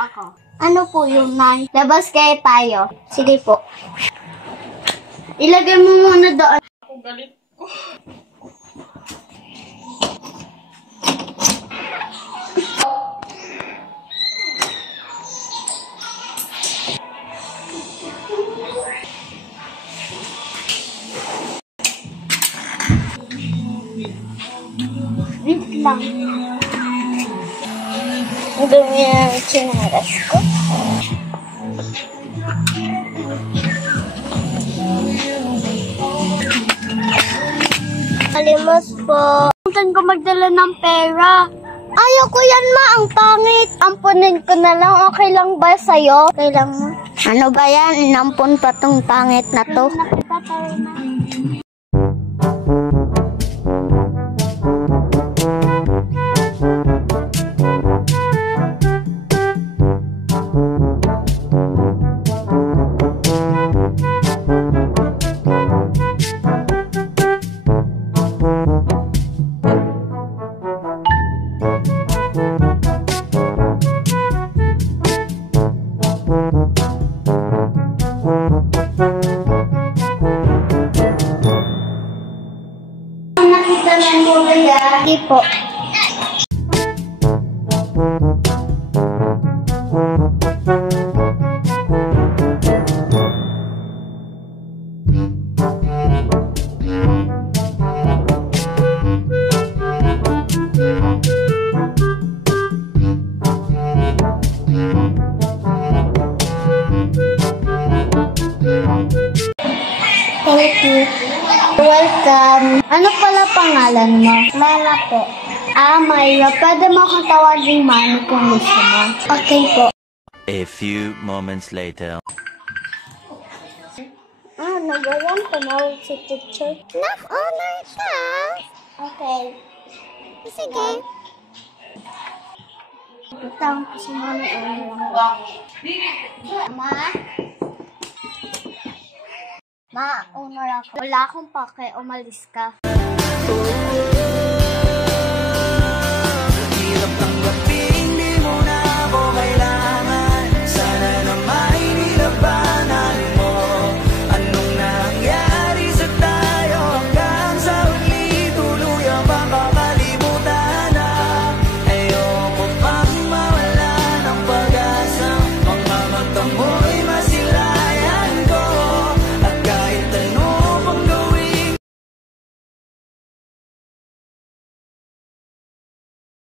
ako. Ano po yung 9? Labas kayo tayo. Sige po. Ilagay mo muna doon. Ako galit ko. Wait lang. Ang dumi ng chinaras ko. Alimos po. Saan ko magdala ng pera? Ayoko yan, ma. Ang pangit. Ampunin ko na lang. Okay lang ba sa'yo? Okay lang, ma. Ano ba yan? Inampun pa tong pangit na to. Nakipatay na. Nakita na mo kaya? Hindi po. Thank you. Welcome. Ano pala pangalan mo? Mayra po. Mayra. Pwede mo akong tawagin Mami kung gusto mo. Okay po. A few moments later. Nagawan. Tumawag si teacher. Knock-honor siya. Okay. Sige. Tawag ko si Mami. Ma, honor ako. Wala akong pake. Umalis ka.